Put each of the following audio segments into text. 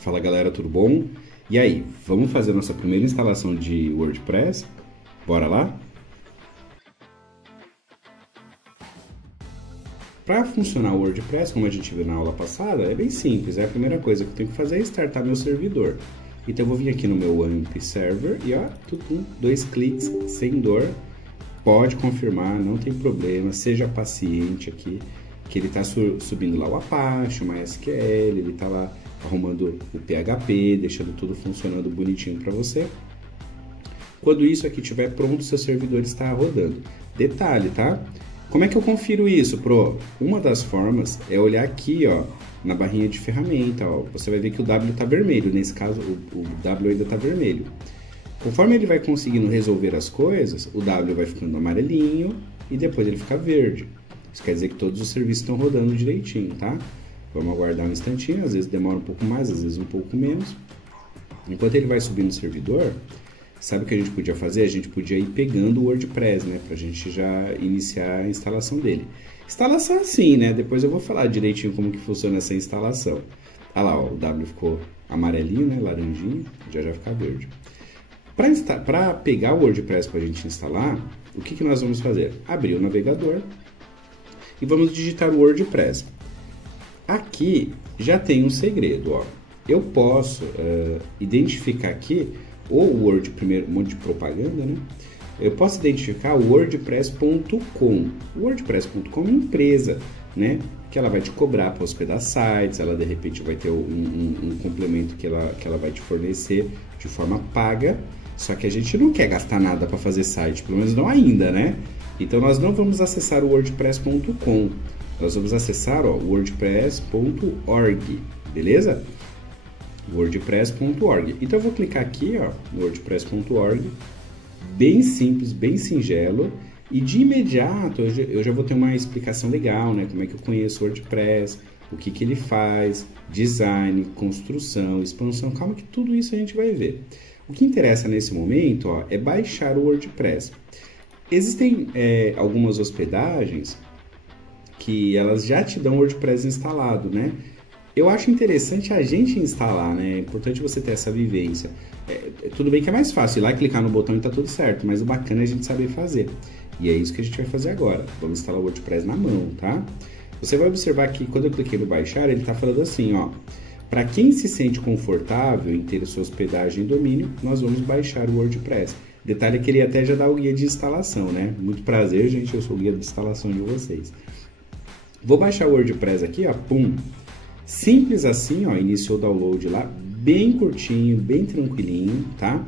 Fala galera, tudo bom? E aí, vamos fazer a nossa primeira instalação de WordPress? Bora lá? Para funcionar o WordPress, como a gente viu na aula passada, é bem simples. A primeira coisa que eu tenho que fazer é startar meu servidor. Então eu vou vir aqui no meu AMP Server e ó, tudo, 2 cliques, sem dor. Pode confirmar, não tem problema, seja paciente aqui, que ele está subindo lá o Apache, o MySQL, ele está lá arrumando o PHP, deixando tudo funcionando bonitinho para você. Quando isso aqui estiver pronto, seu servidor está rodando. Detalhe, tá? Como é que eu confiro isso, Pro? Uma das formas é olhar aqui, ó, na barrinha de ferramenta, ó. Você vai ver que o W está vermelho, nesse caso o W ainda está vermelho. Conforme ele vai conseguindo resolver as coisas, o W vai ficando amarelinho e depois ele fica verde. Isso quer dizer que todos os serviços estão rodando direitinho, tá? Vamos aguardar um instantinho, às vezes demora um pouco mais, às vezes um pouco menos. Enquanto ele vai subindo o servidor, sabe o que a gente podia fazer? A gente podia ir pegando o WordPress, né? Pra gente já iniciar a instalação dele. Instalação assim, né? Depois eu vou falar direitinho como que funciona essa instalação. Olha lá, ó, o W ficou amarelinho, né? Laranjinho, já fica verde. Para pegar o WordPress para a gente instalar, o que nós vamos fazer? Abrir o navegador e vamos digitar o WordPress. Aqui já tem um segredo, ó. Eu posso identificar aqui o Word, primeiro, um monte de propaganda, né? Eu posso identificar o wordpress.com. O wordpress.com é uma empresa, né? Que ela vai te cobrar para hospedar sites, ela de repente vai ter um complemento que ela vai te fornecer de forma paga. Só que a gente não quer gastar nada para fazer site, pelo menos não ainda, né? Então nós não vamos acessar o wordpress.com. Nós vamos acessar o wordpress.org, beleza? wordpress.org. Então eu vou clicar aqui, ó, no wordpress.org, bem simples, bem singelo, e de imediato eu já vou ter uma explicação legal, né? Como é que eu conheço o WordPress, o que ele faz, design, construção, expansão, calma que tudo isso a gente vai ver. O que interessa nesse momento, ó, é baixar o WordPress. Existem algumas hospedagens que elas já te dão o WordPress instalado, né? Eu acho interessante a gente instalar, né? É importante você ter essa vivência. Tudo bem que é mais fácil ir lá e clicar no botão e tá tudo certo, mas o bacana é a gente saber fazer. E é isso que a gente vai fazer agora. Vamos instalar o WordPress na mão, tá? Você vai observar que quando eu cliquei no baixar, ele tá falando assim, ó. Para quem se sente confortável em ter a sua hospedagem em domínio, nós vamos baixar o WordPress. Detalhe que ele até já dá o guia de instalação, né? Muito prazer, gente, eu sou o guia de instalação de vocês. Vou baixar o WordPress aqui, ó, pum. Simples assim, ó, iniciou o download lá, bem curtinho, bem tranquilinho, tá?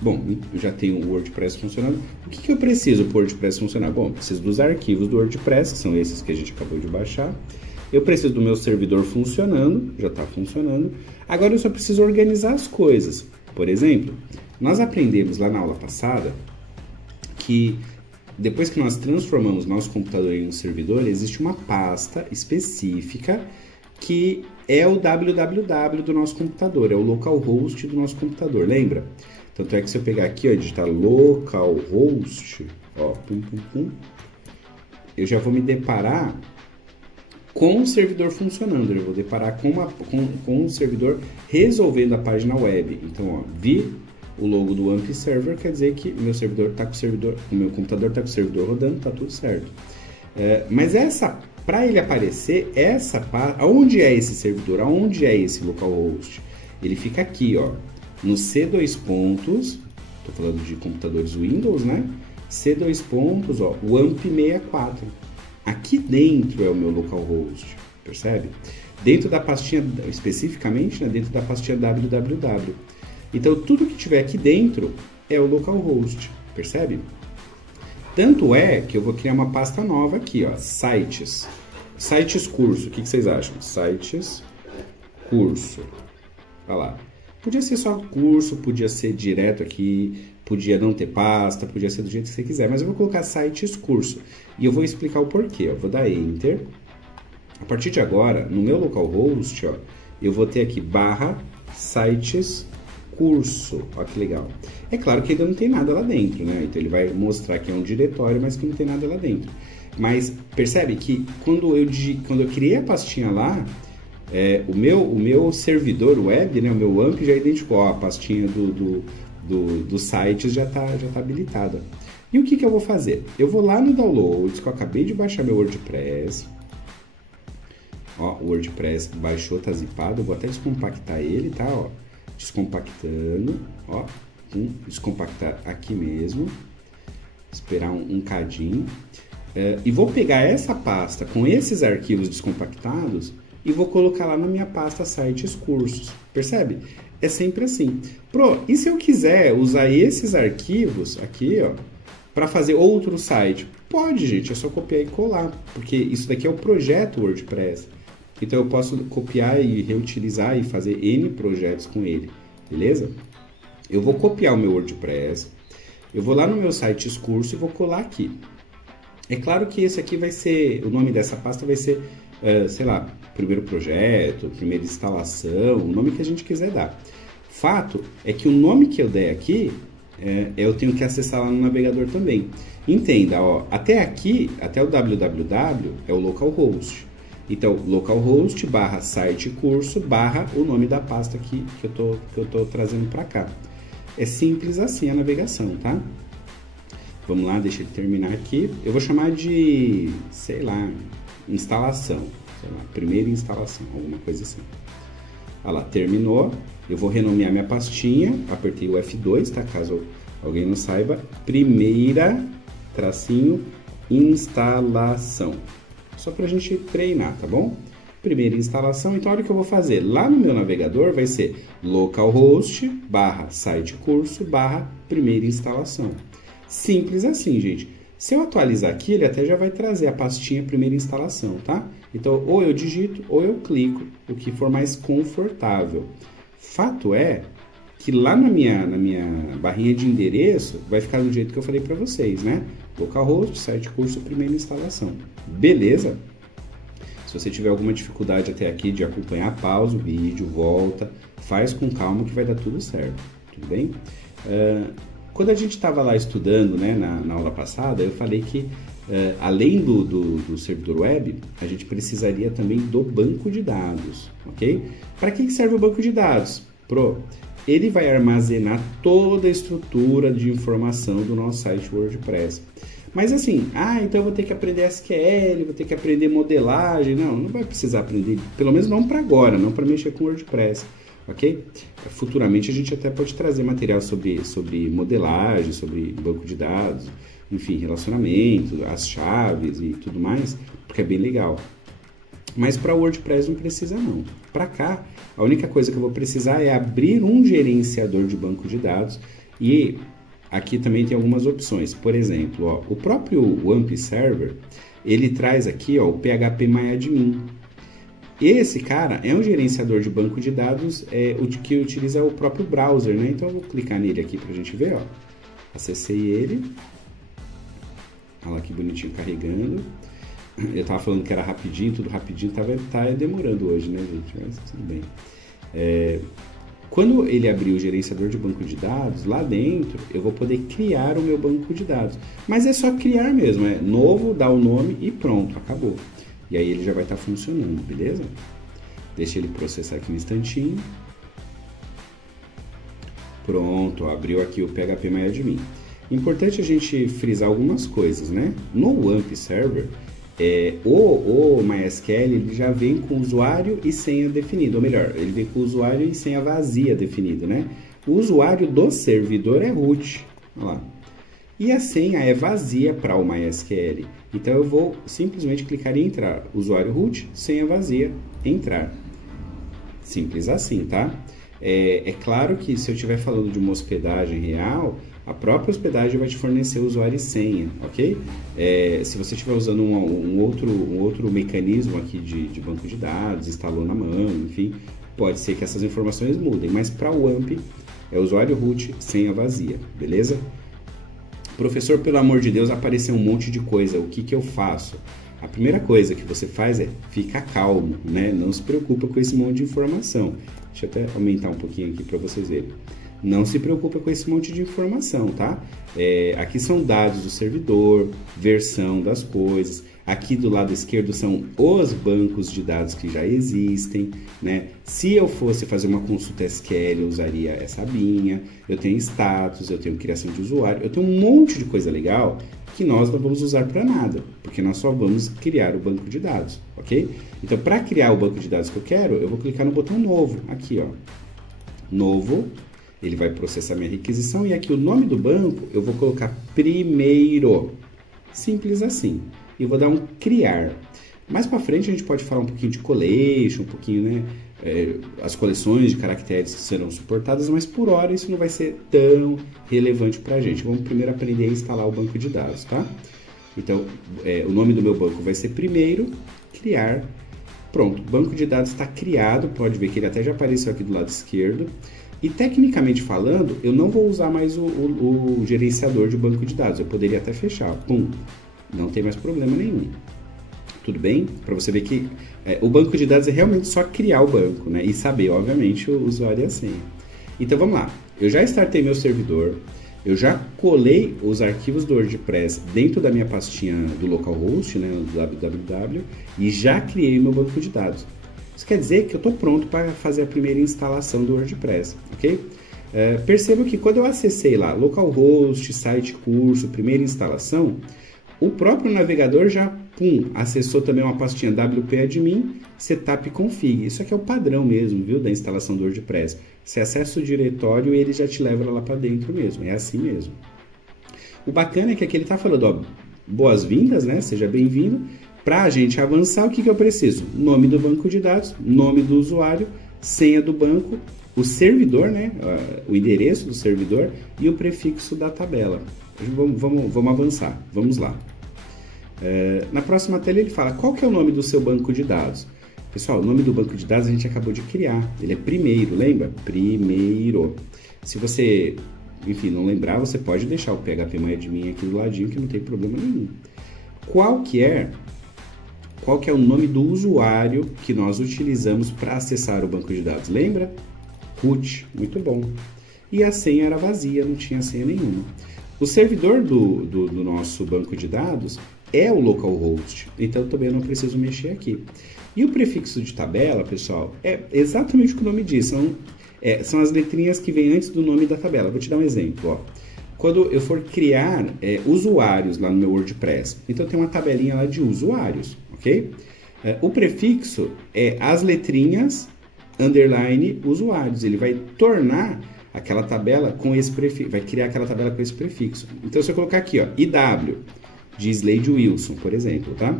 Bom, eu já tenho o WordPress funcionando. O que eu preciso para o WordPress funcionar? Bom, eu preciso dos arquivos do WordPress, que são esses que a gente acabou de baixar. Eu preciso do meu servidor funcionando, já está funcionando. Agora eu só preciso organizar as coisas. Por exemplo, nós aprendemos lá na aula passada que depois que nós transformamos nosso computador em um servidor, existe uma pasta específica que é o www do nosso computador, é o localhost do nosso computador, lembra? Tanto é que se eu pegar aqui, ó, digitar localhost, ó, pum, pum, pum, eu já vou me deparar com o servidor funcionando, eu vou deparar com o servidor resolvendo a página web. Então, ó, vi o logo do AMP Server, quer dizer que o meu servidor está com o meu computador está com o servidor rodando, está tudo certo. Mas para ele aparecer, aonde é esse servidor? Aonde é esse localhost? Ele fica aqui, ó, no C2 pontos, estou falando de computadores Windows, né? C2 pontos, ó, o AMP64. Aqui dentro é o meu localhost, percebe? Dentro da pastinha, especificamente, né, dentro da pastinha www. Então, tudo que tiver aqui dentro é o localhost, percebe? Tanto é que eu vou criar uma pasta nova aqui, ó, sites. Sites curso, o que vocês acham? Sites curso. Olha lá. Podia ser só curso, podia ser direto aqui, podia não ter pasta, podia ser do jeito que você quiser, mas eu vou colocar sites curso. E eu vou explicar o porquê, ó. Vou dar Enter. A partir de agora, no meu localhost, ó, eu vou ter aqui /sites curso. Olha que legal. É claro que ainda não tem nada lá dentro, né? Então ele vai mostrar que é um diretório, mas que não tem nada lá dentro. Mas percebe que quando eu criei a pastinha lá, o meu servidor web, né, o meu AMP já identificou, ó, a pastinha do site já tá habilitada. E o que eu vou fazer? Eu vou lá no Downloads, que eu acabei de baixar meu WordPress. Ó, o WordPress baixou, tá zipado. Eu vou até descompactar ele, tá? Ó, descompactando, ó. Descompactar aqui mesmo. Esperar um cadinho. E vou pegar essa pasta com esses arquivos descompactados e vou colocar lá na minha pasta sites cursos. Percebe? É sempre assim. E se eu quiser usar esses arquivos aqui, ó, para fazer outro site? Pode, gente, é só copiar e colar, porque isso daqui é o projeto WordPress. Então eu posso copiar e reutilizar e fazer N projetos com ele, beleza? Eu vou copiar o meu WordPress, eu vou lá no meu site curso e vou colar aqui. É claro que esse aqui vai ser, o nome dessa pasta vai ser, sei lá, primeiro projeto, primeira instalação, o nome que a gente quiser dar. Fato é que o nome que eu der aqui, eu tenho que acessar lá no navegador também. Entenda, ó, até aqui, até o www é o localhost. Então, localhost / site curso / o nome da pasta aqui que eu tô trazendo para cá. É simples assim a navegação, tá? Vamos lá, deixa ele terminar aqui. Eu vou chamar de, sei lá, instalação. Sei lá, primeira instalação, alguma coisa assim. Olha lá, terminou. Eu vou renomear minha pastinha. Apertei o F2, tá? Caso alguém não saiba. Primeira, tracinho, instalação. Só pra gente treinar, tá bom? Primeira instalação. Então, olha o que eu vou fazer. Lá no meu navegador vai ser localhost / site curso / primeira instalação. Simples assim, gente. Se eu atualizar aqui, ele até já vai trazer a pastinha primeira instalação, tá? Então, ou eu digito ou eu clico, o que for mais confortável. Fato é que lá na minha barrinha de endereço vai ficar do jeito que eu falei para vocês, né? Localhost, site curso, primeira instalação. Beleza? Se você tiver alguma dificuldade até aqui de acompanhar, pausa o vídeo, volta, faz com calma que vai dar tudo certo, tudo bem? Quando a gente estava lá estudando, né, na aula passada, eu falei que além do servidor web, a gente precisaria também do banco de dados, ok? Para que serve o banco de dados? Ele vai armazenar toda a estrutura de informação do nosso site WordPress. Mas assim, então eu vou ter que aprender SQL, vou ter que aprender modelagem. Não vai precisar aprender, pelo menos não para agora, não para mexer com WordPress, ok? Futuramente a gente até pode trazer material sobre modelagem, sobre banco de dados, enfim, relacionamento, as chaves e tudo mais, porque é bem legal. Mas para o WordPress não precisa não. Para cá, a única coisa que eu vou precisar é abrir um gerenciador de banco de dados e aqui também tem algumas opções. Por exemplo, ó, o próprio WAMP Server, ele traz aqui ó, o PHPMyAdmin. Esse cara é um gerenciador de banco de dados que utiliza o próprio browser, né? Então eu vou clicar nele aqui para a gente ver, ó. Acessei ele. Olha lá que bonitinho carregando. Eu tava falando que era rapidinho, tudo rapidinho, tá demorando hoje, né, gente? Mas tudo bem. Quando ele abrir o gerenciador de banco de dados, lá dentro eu vou poder criar o meu banco de dados. Mas é só criar mesmo, novo, dá o nome e pronto, acabou. E aí ele já vai estar funcionando, beleza? Deixa ele processar aqui um instantinho. Pronto, abriu aqui o PHPMyAdmin. Importante a gente frisar algumas coisas, né? No WAMP Server, o MySQL ele já vem com usuário e senha definido, ou melhor, ele vem com usuário e senha vazia definido, né? O usuário do servidor é root, olha lá. E a senha é vazia para o MySQL. Então eu vou simplesmente clicar em entrar. Usuário root, senha vazia, entrar. Simples assim, tá? É claro que se eu estiver falando de uma hospedagem real, a própria hospedagem vai te fornecer usuário e senha, ok? Se você estiver usando um outro mecanismo aqui de banco de dados, instalou na mão, enfim, pode ser que essas informações mudem. Mas para o WAMP é usuário root, senha vazia, beleza? Professor, pelo amor de Deus, apareceu um monte de coisa, o que eu faço? A primeira coisa que você faz é ficar calmo, né? Não se preocupa com esse monte de informação. Deixa eu até aumentar um pouquinho aqui para vocês verem. Não se preocupa com esse monte de informação, tá? Aqui são dados do servidor, versão das coisas. Aqui do lado esquerdo são os bancos de dados que já existem, né? Se eu fosse fazer uma consulta SQL, eu usaria essa abinha. Eu tenho status, eu tenho criação de usuário, eu tenho um monte de coisa legal que nós não vamos usar para nada, porque nós só vamos criar o banco de dados, ok? Então, para criar o banco de dados que eu quero, eu vou clicar no botão novo, aqui, ó. Novo, ele vai processar minha requisição e aqui o nome do banco eu vou colocar primeiro. Simples assim. E vou dar um criar. Mais para frente a gente pode falar um pouquinho de collection, um pouquinho, né? As coleções de caracteres que serão suportadas, mas por hora isso não vai ser tão relevante para a gente. Vamos primeiro aprender a instalar o banco de dados, tá? Então, o nome do meu banco vai ser primeiro, criar. Pronto, o banco de dados está criado, pode ver que ele até já apareceu aqui do lado esquerdo. E tecnicamente falando, eu não vou usar mais o gerenciador de banco de dados, eu poderia até fechar, pum. Não tem mais problema nenhum. Tudo bem? Para você ver que o banco de dados é realmente só criar o banco, né? E saber, obviamente, o usuário e a senha. Então, vamos lá. Eu já startei meu servidor. Eu já colei os arquivos do WordPress dentro da minha pastinha do localhost, né? Do www. E já criei meu banco de dados. Isso quer dizer que eu estou pronto para fazer a primeira instalação do WordPress, ok? Perceba que quando eu acessei lá, localhost, site curso, primeira instalação, o próprio navegador já, acessou também uma pastinha wp-admin, setup config. Isso aqui é o padrão mesmo, viu, da instalação do WordPress. Você acessa o diretório e ele já te leva lá para dentro mesmo. É assim mesmo. O bacana é que aqui ele está falando, ó, boas-vindas, né? Seja bem-vindo. Para a gente avançar, o que eu preciso? Nome do banco de dados, nome do usuário, senha do banco, o servidor, né? O endereço do servidor e o prefixo da tabela. Vamos avançar, vamos lá. Na próxima tela ele fala qual que é o nome do seu banco de dados. Pessoal, o nome do banco de dados a gente acabou de criar, ele é primeiro, lembra? Primeiro. Se você, enfim, não lembrar, você pode deixar o phpMyAdmin aqui do ladinho que não tem problema nenhum. Qual que é o nome do usuário que nós utilizamos para acessar o banco de dados? Lembra? Root, muito bom. E a senha era vazia, não tinha senha nenhuma. O servidor do nosso banco de dados é o localhost, então também eu não preciso mexer aqui. E o prefixo de tabela, pessoal, é exatamente o que o nome diz, são as letrinhas que vêm antes do nome da tabela. Vou te dar um exemplo, ó. Quando eu for criar usuários lá no meu WordPress, então tem uma tabelinha lá de usuários, ok? O prefixo é as letrinhas, underline, usuários. Ele vai tornar aquela tabela com esse prefixo, vai criar aquela tabela com esse prefixo. Então, se eu colocar aqui, ó, IW, de Slade Wilson, por exemplo, tá?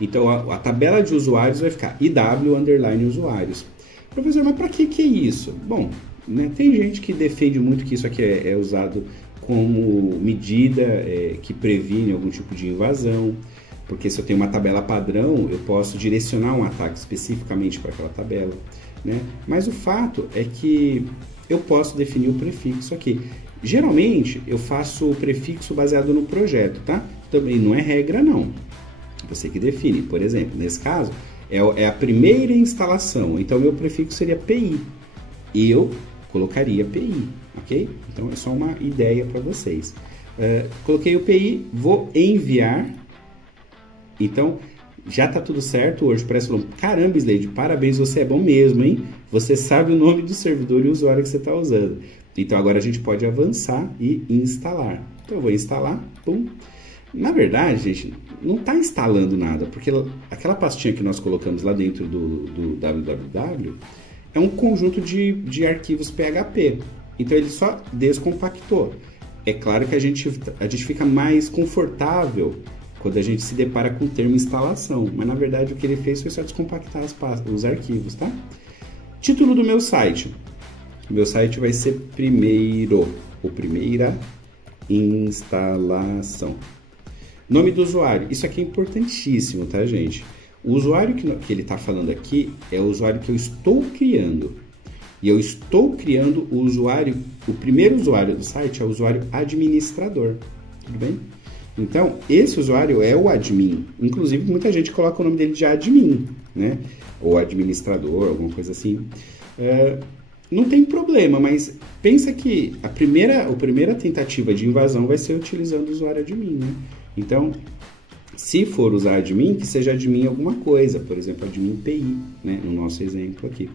Então, a tabela de usuários vai ficar IW, underline, usuários. Professor, mas para que é isso? Bom, né, tem gente que defende muito que isso aqui é usado como medida que previne algum tipo de invasão, porque se eu tenho uma tabela padrão, eu posso direcionar um ataque especificamente para aquela tabela, né? Mas o fato é que eu posso definir o prefixo aqui. Geralmente, eu faço o prefixo baseado no projeto, tá? Também não é regra, não. Você que define. Por exemplo, nesse caso, é a primeira instalação. Então, meu prefixo seria PI. E eu colocaria PI, ok? Então, é só uma ideia para vocês. Coloquei o PI, vou enviar. Então, já está tudo certo. O WordPress falou, caramba, Slade, parabéns, você é bom mesmo, hein? Você sabe o nome do servidor e o usuário que você está usando. Então, agora a gente pode avançar e instalar. Então, eu vou instalar, pum. Na verdade, gente, não está instalando nada, porque aquela pastinha que nós colocamos lá dentro do www é um conjunto de arquivos PHP. Então, ele só descompactou. É claro que a gente fica mais confortável quando a gente se depara com o termo instalação, mas na verdade o que ele fez foi só descompactar os arquivos, tá? Título do meu site. O meu site vai ser primeiro, ou primeira instalação. Nome do usuário. Isso aqui é importantíssimo, tá, gente? O usuário que ele está falando aqui é o usuário que eu estou criando. E eu estou criando o usuário, o primeiro usuário do site é o usuário administrador, tudo bem? Então, esse usuário é o admin. Inclusive, muita gente coloca o nome dele de admin, né? Ou administrador, alguma coisa assim. Não tem problema, mas pensa que a primeira tentativa de invasão vai ser utilizando o usuário admin, né? Então, Se for usar admin, que seja admin alguma coisa, por exemplo, admin PI, né, no nosso exemplo aqui.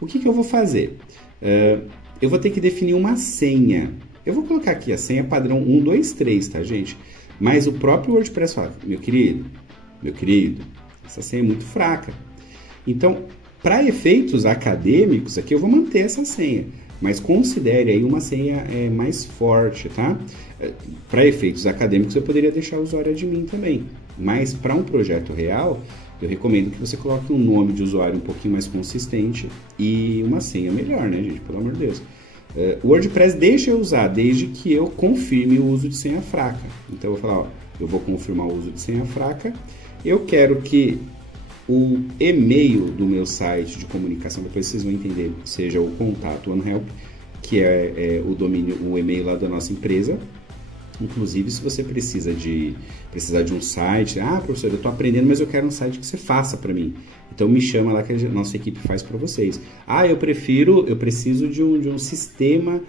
O que eu vou fazer? Eu vou ter que definir uma senha. Eu vou colocar aqui a senha padrão 123, tá, gente? Mas o próprio WordPress fala, meu querido, essa senha é muito fraca. Então, para efeitos acadêmicos, aqui eu vou manter essa senha, mas considere aí uma senha mais forte, tá? Para efeitos acadêmicos, eu poderia deixar o usuário admin também, mas para um projeto real, eu recomendo que você coloque um nome de usuário um pouquinho mais consistente e uma senha melhor, né, gente? Pelo amor de Deus. O WordPress deixa eu usar desde que eu confirme o uso de senha fraca. Então, eu vou falar, ó, eu vou confirmar o uso de senha fraca. Eu quero que o e-mail do meu site de comunicação, depois vocês vão entender, seja o contato OneHelp, que é o domínio, o e-mail lá da nossa empresa. Inclusive, se você precisar de um site, professor, eu estou aprendendo, mas eu quero um site que você faça para mim. Então, me chama lá que a nossa equipe faz para vocês. Eu preciso de um sistema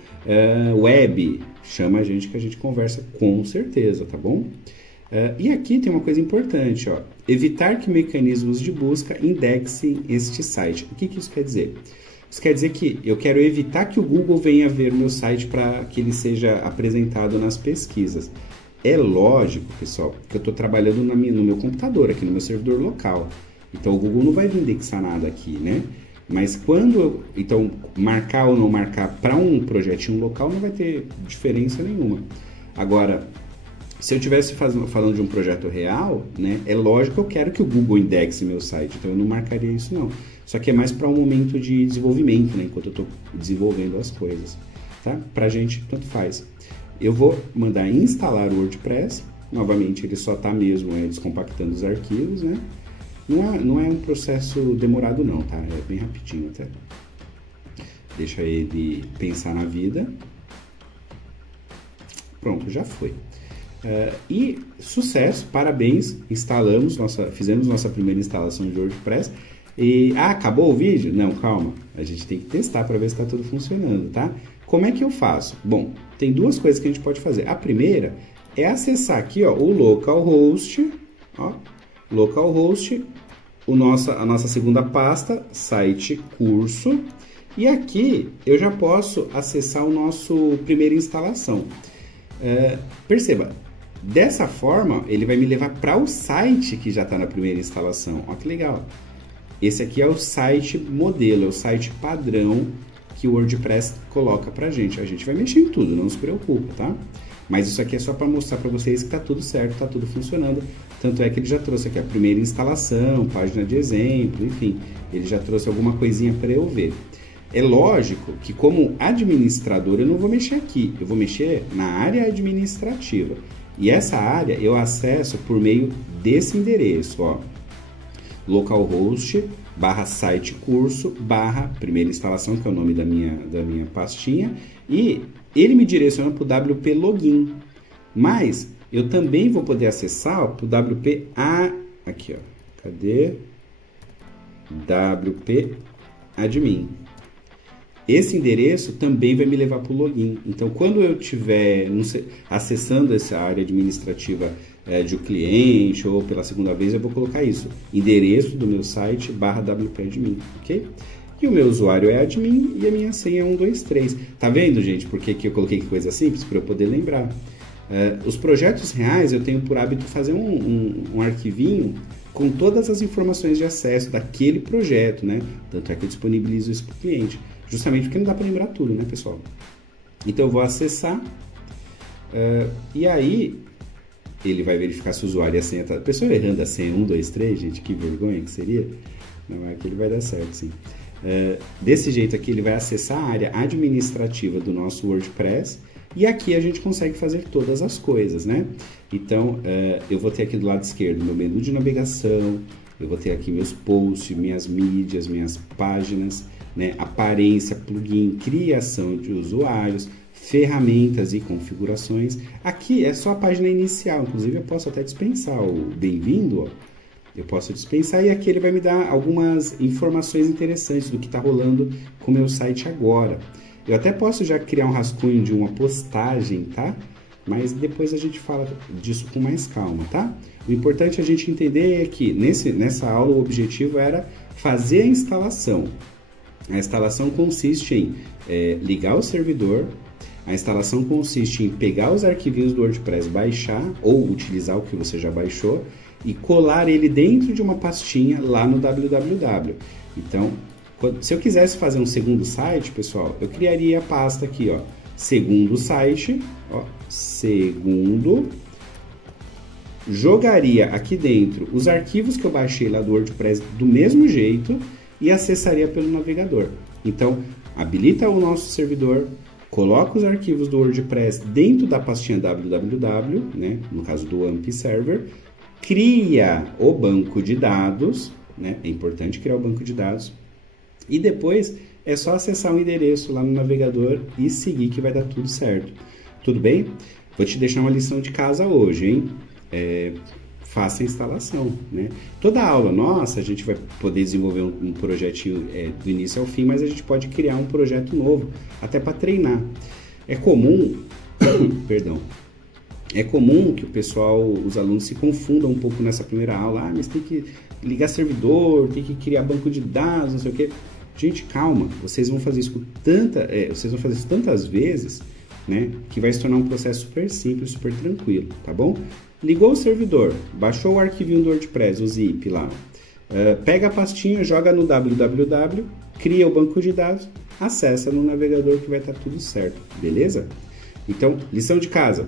web. Chama a gente que a gente conversa com certeza, tá bom? E aqui tem uma coisa importante, ó. Evitar que mecanismos de busca indexem este site. O que isso quer dizer? Isso quer dizer que eu quero evitar que o Google venha ver o meu site para que ele seja apresentado nas pesquisas. É lógico, pessoal, que eu estou trabalhando no meu computador, aqui no meu servidor local. Então, o Google não vai vir indexar nada aqui, né? Mas então, marcar ou não marcar para um projetinho local não vai ter diferença nenhuma. Agora, se eu estivesse falando de um projeto real, né, é lógico que eu quero que o Google indexe meu site, então eu não marcaria isso não. Só que é mais para um momento de desenvolvimento, né, enquanto eu estou desenvolvendo as coisas, tá? Pra gente, tanto faz. Eu vou mandar instalar o WordPress, novamente ele só está mesmo descompactando os arquivos, né? Não é um processo demorado não, tá? É bem rapidinho até. Deixa ele pensar na vida. Pronto, já foi. E sucesso, parabéns, fizemos nossa primeira instalação de WordPress. E, acabou o vídeo? Não, calma, a gente tem que testar para ver se está tudo funcionando, tá? Como é que eu faço? Bom, tem duas coisas que a gente pode fazer. A primeira é acessar aqui, ó, o localhost, ó, localhost, a nossa segunda pasta, site curso, e aqui eu já posso acessar o nosso primeira instalação. Perceba, dessa forma ele vai me levar para o site que já está na primeira instalação. Olha que legal! Esse aqui é o site modelo, é o site padrão que o WordPress coloca para a gente. A gente vai mexer em tudo, não se preocupa, tá? Mas isso aqui é só para mostrar para vocês que está tudo certo, está tudo funcionando. Tanto é que ele já trouxe aqui a primeira instalação, página de exemplo, enfim, ele já trouxe alguma coisinha para eu ver. É lógico que como administrador eu não vou mexer aqui, eu vou mexer na área administrativa. E essa área eu acesso por meio desse endereço, ó, localhost /site curso /primeira instalação, que é o nome da minha pastinha, e ele me direciona para o WP Login. Mas eu também vou poder acessar para o WP aqui, ó, cadê? WP Admin. Esse endereço também vai me levar para o login. Então, quando eu estiver acessando essa área administrativa de um cliente ou pela segunda vez, eu vou colocar isso. Endereço do meu site /WP Admin, ok? E o meu usuário é admin e a minha senha é 123. Tá vendo, gente, por que eu coloquei coisa simples? Para eu poder lembrar. Os projetos reais, eu tenho por hábito fazer um arquivinho com todas as informações de acesso daquele projeto, né? Tanto é que eu disponibilizo isso para o cliente. Justamente porque não dá para lembrar tudo, né, pessoal? Então, eu vou acessar e aí ele vai verificar se o usuário e a senha tá... A pessoa errando a senha 123, gente, que vergonha que seria. Não, aqui ele vai dar certo, sim. Desse jeito aqui, ele vai acessar a área administrativa do nosso WordPress e aqui a gente consegue fazer todas as coisas, né? Então, eu vou ter aqui do lado esquerdo meu menu de navegação, eu vou ter aqui meus posts, minhas mídias, minhas páginas, né? Aparência, plugin, criação de usuários, ferramentas e configurações. Aqui é só a página inicial, inclusive eu posso até dispensar o bem-vindo, ó. Eu posso dispensar e aqui ele vai me dar algumas informações interessantes do que está rolando com o meu site agora. Eu até posso já criar um rascunho de uma postagem, tá? mas depois a gente fala disso com mais calma, tá? O importante a gente entender é que nessa aula o objetivo era fazer a instalação. A instalação consiste em ligar o servidor, a instalação consiste em pegar os arquivinhos do WordPress, baixar ou utilizar o que você já baixou e colar ele dentro de uma pastinha lá no www. Então, se eu quisesse fazer um segundo site, pessoal, eu criaria a pasta aqui, ó, segundo site, ó, segundo, jogaria aqui dentro os arquivos que eu baixei lá do WordPress do mesmo jeito e acessaria pelo navegador. Então, habilita o nosso servidor, coloca os arquivos do WordPress dentro da pastinha www, né, no caso do AMP Server, cria o banco de dados, né, é importante criar o banco de dados, e depois é só acessar o endereço lá no navegador e seguir que vai dar tudo certo. Tudo bem? Vou te deixar uma lição de casa hoje, hein? Faça a instalação, né? Toda aula nossa, a gente vai poder desenvolver um projetinho do início ao fim, mas a gente pode criar um projeto novo, até para treinar. É comum, perdão, é comum que o pessoal, os alunos se confundam um pouco nessa primeira aula. Ah, mas tem que ligar servidor, tem que criar banco de dados, não sei o quê. Gente, calma, vocês vão fazer isso tantas vezes, né, que vai se tornar um processo super simples, super tranquilo, tá bom? Ligou o servidor, baixou o arquivinho do WordPress, o zip lá, pega a pastinha, joga no www, cria o banco de dados, acessa no navegador que vai estar tudo certo, beleza? Então, lição de casa,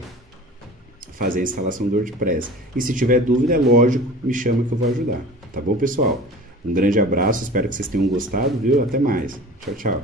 fazer a instalação do WordPress. E se tiver dúvida, é lógico, me chama que eu vou ajudar, tá bom, pessoal? Um grande abraço, espero que vocês tenham gostado, viu? Até mais. Tchau, tchau.